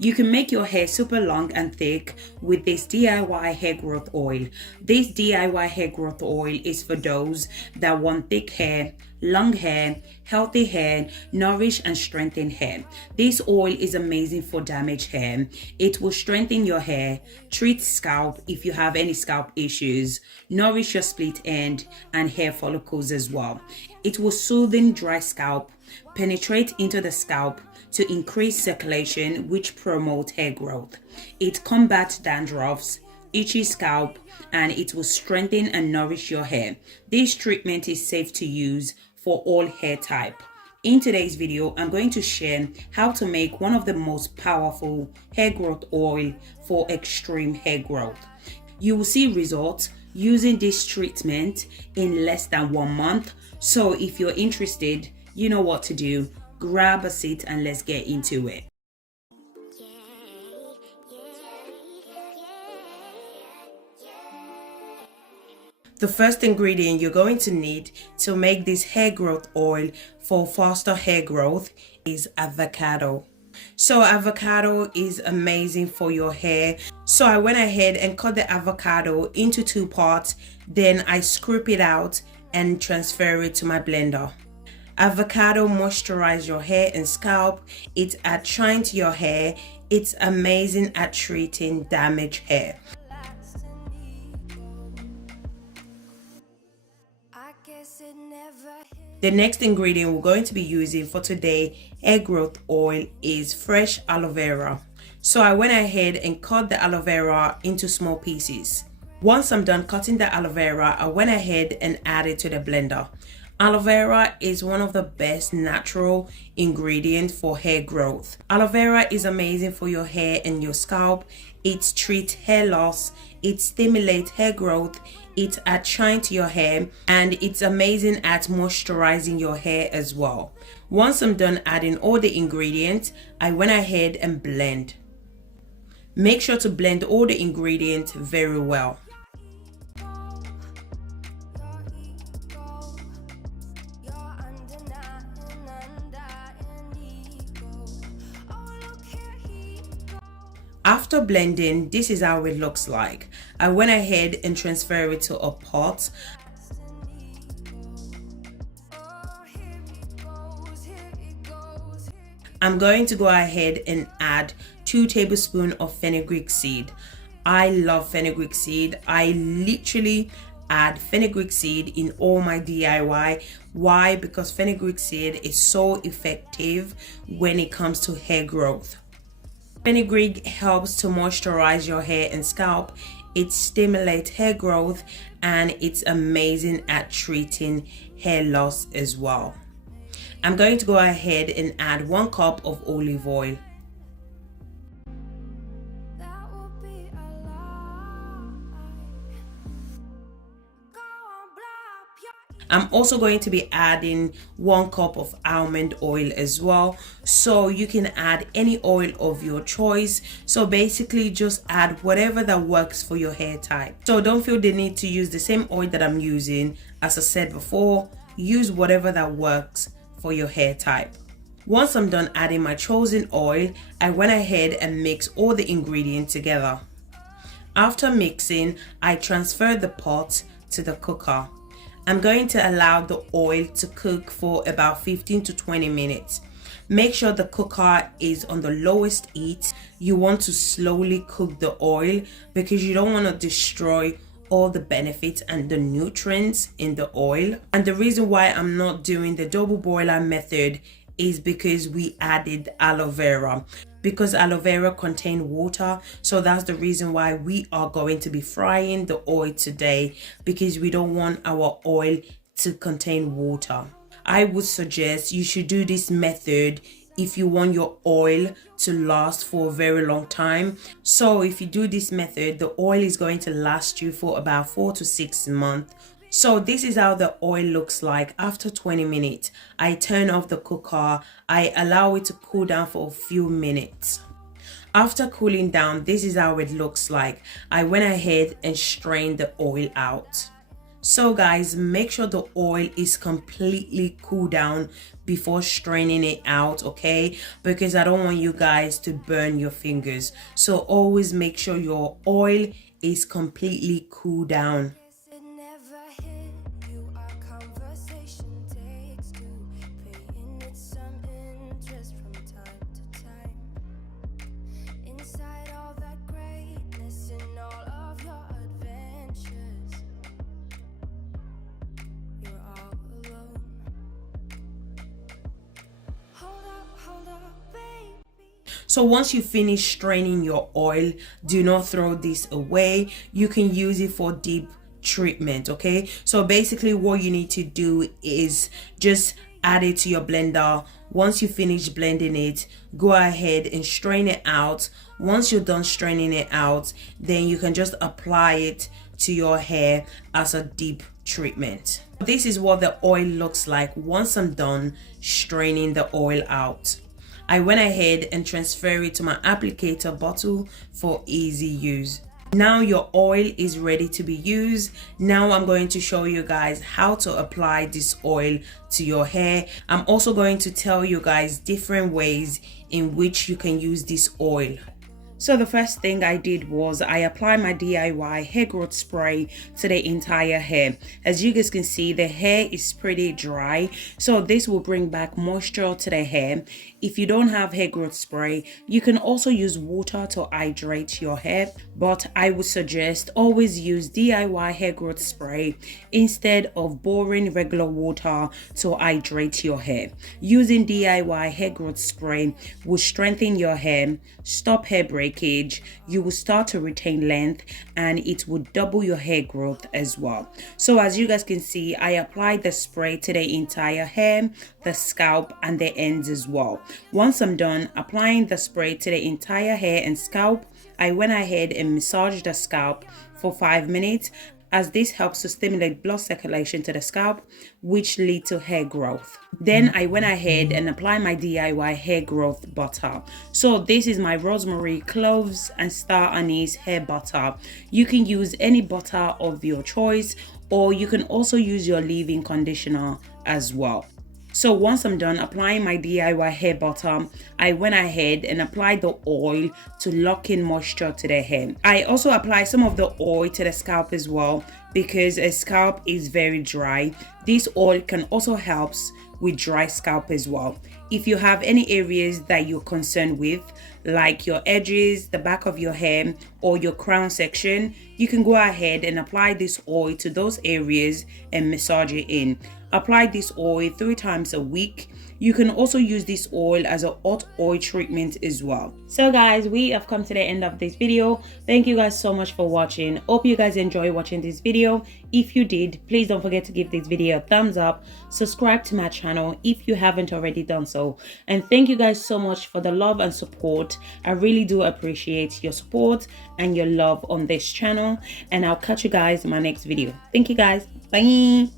You can make your hair super long and thick with this DIY hair growth oil. This DIY hair growth oil is for those that want thick hair, long hair, healthy hair, nourish and strengthen hair. This oil is amazing for damaged hair. It will strengthen your hair, treat scalp if you have any scalp issues, nourish your split end and hair follicles as well. It will soothe dry scalp, penetrate into the scalp to increase circulation, which promotes hair growth. It combats dandruffs, itchy scalp, and it will strengthen and nourish your hair. This treatment is safe to use for all hair type. In today's video, I'm going to share how to make one of the most powerful hair growth oil for extreme hair growth. You will see results using this treatment in less than 1 month. So if you're interested, you know what to do. Grab a seat and let's get into it. The first ingredient you're going to need to make this hair growth oil for faster hair growth is avocado. So avocado is amazing for your hair. So I went ahead and cut the avocado into 2 parts. Then I scrape it out and transfer it to my blender. Avocado moisturizes your hair and scalp. It adds shine to your hair. It's amazing at treating damaged hair. The next ingredient we're going to be using for today hair growth oil is fresh aloe vera. So I went ahead and cut the aloe vera into small pieces. Once I'm done cutting the aloe vera, I went ahead and added to the blender. Aloe vera is one of the best natural ingredients for hair growth. Aloe vera is amazing for your hair and your scalp. It treats hair loss, it stimulates hair growth, it adds shine to your hair, and it's amazing at moisturizing your hair as well. Once I'm done adding all the ingredients, I went ahead and blend. Make sure to blend all the ingredients very well. After blending, this is how it looks like. I went ahead and transferred it to a pot. I'm going to go ahead and add 2 tablespoons of fenugreek seed. I love fenugreek seed. I literally add fenugreek seed in all my DIY. Why? Because fenugreek seed is so effective when it comes to hair growth. Fenugreek helps to moisturize your hair and scalp. It stimulates hair growth and it's amazing at treating hair loss as well. I'm going to go ahead and add 1 cup of olive oil. I'm also going to be adding 1 cup of almond oil as well. So you can add any oil of your choice. So basically just add whatever that works for your hair type. So don't feel the need to use the same oil that I'm using. As I said before, use whatever that works for your hair type. Once I'm done adding my chosen oil, I went ahead and mixed all the ingredients together. After mixing, I transferred the pot to the cooker. I'm going to allow the oil to cook for about 15 to 20 minutes. Make sure the cooker is on the lowest heat. You want to slowly cook the oil because you don't want to destroy all the benefits and the nutrients in the oil. And the reason why I'm not doing the double boiler method is because we added aloe vera. Because aloe vera contains water, so that's the reason why we are going to be frying the oil today, because we don't want our oil to contain water. I would suggest you should do this method if you want your oil to last for a very long time. So if you do this method, the oil is going to last you for about 4 to 6 months. So this is how the oil looks like after 20 minutes. I turn off the cooker. I allow it to cool down for a few minutes. After cooling down, this is how it looks like. I went ahead and strained the oil out. So guys, make sure the oil is completely cooled down before straining it out, okay? Because I don't want you guys to burn your fingers. So always make sure your oil is completely cooled down. So once you finish straining your oil, do not throw this away. You can use it for deep treatment, okay? So basically what you need to do is just add it to your blender. Once you finish blending it, go ahead and strain it out. Once you're done straining it out, then you can just apply it to your hair as a deep treatment. This is what the oil looks like once I'm done straining the oil out. I went ahead and transferred it to my applicator bottle for easy use. Now your oil is ready to be used. Now I'm going to show you guys how to apply this oil to your hair. I'm also going to tell you guys different ways in which you can use this oil. So the first thing I did was I applied my DIY hair growth spray to the entire hair. As you guys can see, the hair is pretty dry, so this will bring back moisture to the hair. If you don't have hair growth spray, you can also use water to hydrate your hair, but I would suggest always use DIY hair growth spray instead of boring regular water to hydrate your hair. Using DIY hair growth spray will strengthen your hair, stop hair breakage, you will start to retain length, and it will double your hair growth as well. So as you guys can see, I applied the spray to the entire hair, the scalp, and the ends as well. Once I'm done applying the spray to the entire hair and scalp, I went ahead and massaged the scalp for 5 minutes, as this helps to stimulate blood circulation to the scalp, which lead to hair growth. Then I went ahead and applied my DIY hair growth butter. So this is my rosemary, cloves, and star anise hair butter. You can use any butter of your choice, or you can also use your leave-in conditioner as well. So once I'm done applying my DIY hair butter, I went ahead and applied the oil to lock in moisture to the hair. I also applied some of the oil to the scalp as well, because a scalp is very dry. This oil can also help with dry scalp as well. If you have any areas that you're concerned with, like your edges, the back of your hair, or your crown section, you can go ahead and apply this oil to those areas and massage it in. Apply this oil 3 times a week. You can also use this oil as a hot oil treatment as well. So guys, we have come to the end of this video. Thank you guys so much for watching. Hope you guys enjoy watching this video. If you did, please don't forget to give this video a thumbs up. Subscribe to my channel if you haven't already done so. And thank you guys so much for the love and support. I really do appreciate your support and your love on this channel. And I'll catch you guys in my next video. Thank you guys. Bye.